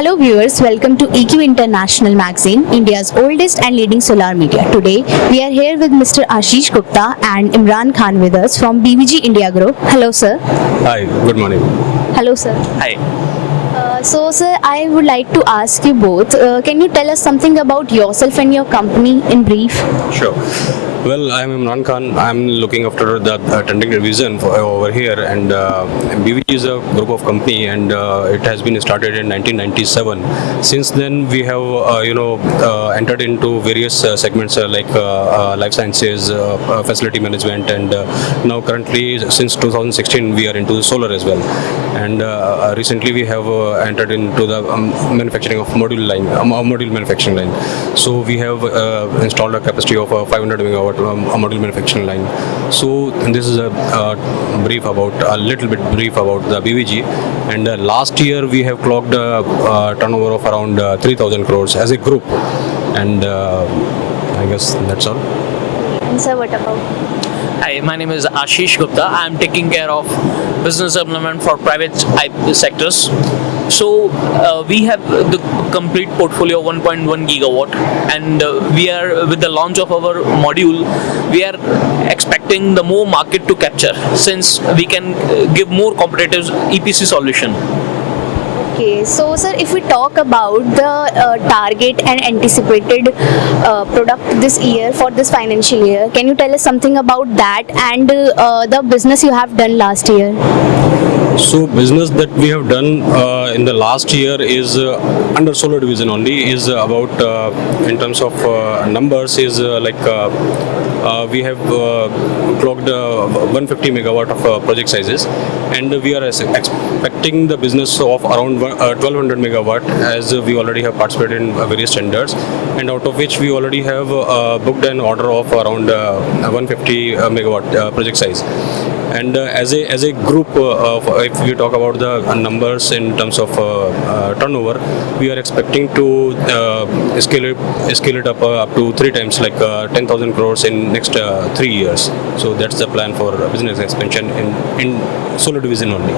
Hello viewers, welcome to EQ International Magazine, India's oldest and leading solar media. Today, we are here with Mr. Ashish Gupta and Imran Khan with us from BVG India Group. Hello sir. Hi, good morning. Hello sir. Hi. So sir, I would like to ask you both, can you tell us something about yourself and your company in brief? Sure. Well, I'm Imran Khan. I'm looking after the tendering division over here, and BVG is a group of company, and it has been started in 1997. Since then, we have entered into various segments like life sciences, facility management, and now currently since 2016 we are into solar as well. And recently we have entered into the manufacturing of module manufacturing line. So we have installed a capacity of 500 megawatt module manufacturing line. So this is a little bit brief about the BVG. And last year we have clocked a turnover of around 3,000 crores as a group. And I guess that's all. And sir, what about? Hi, my name is Ashish Gupta. I am taking care of business development for private sectors. So we have the complete portfolio of 1.1 gigawatt, and we are with the launch of our module. We are expecting the more market to capture, since we can give more competitive EPC solution. Okay, so sir, if we talk about the target and anticipated product this year for this financial year, can you tell us something about that and the business you have done last year? So business that we have done in the last year is under solar division only is about in terms of numbers is we have clocked 150 megawatt of project sizes, and we are expecting the business of around 1200 megawatt, as we already have participated in various tenders, and out of which we already have booked an order of around 150 megawatt project size. And as a group, if we talk about the numbers in terms of turnover, we are expecting to scale it up to 3 times, like 10,000 crores in next 3 years. So that's the plan for business expansion in solar division only.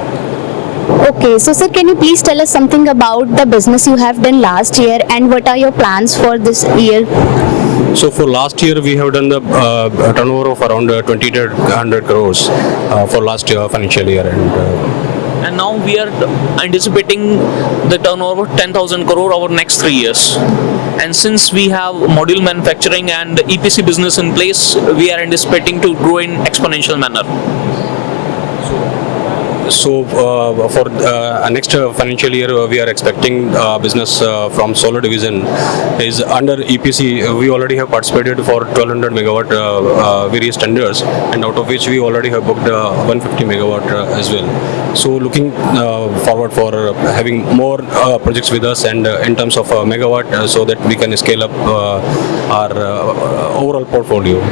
Okay, so sir, can you please tell us something about the business you have done last year and what are your plans for this year? So for last year, we have done the turnover of around 2,800 crores for last year financial year, And now we are anticipating the turnover 10,000 crore over next 3 years. And since we have module manufacturing and EPC business in place, we are anticipating to grow in exponential manner. So for next financial year, we are expecting business from solar division is under EPC. We already have participated for 1200 megawatt various tenders, and out of which we already have booked 150 megawatt as well. So looking forward for having more projects with us, and in terms of megawatt, so that we can scale up our overall portfolio.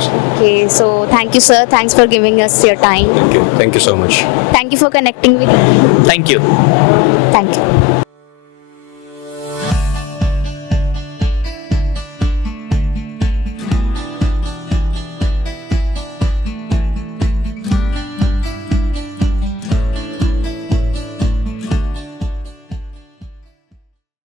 Okay, so thank you sir, thanks for giving us your time. Thank you so much. Thank you for connecting with me. Thank you. Thank you.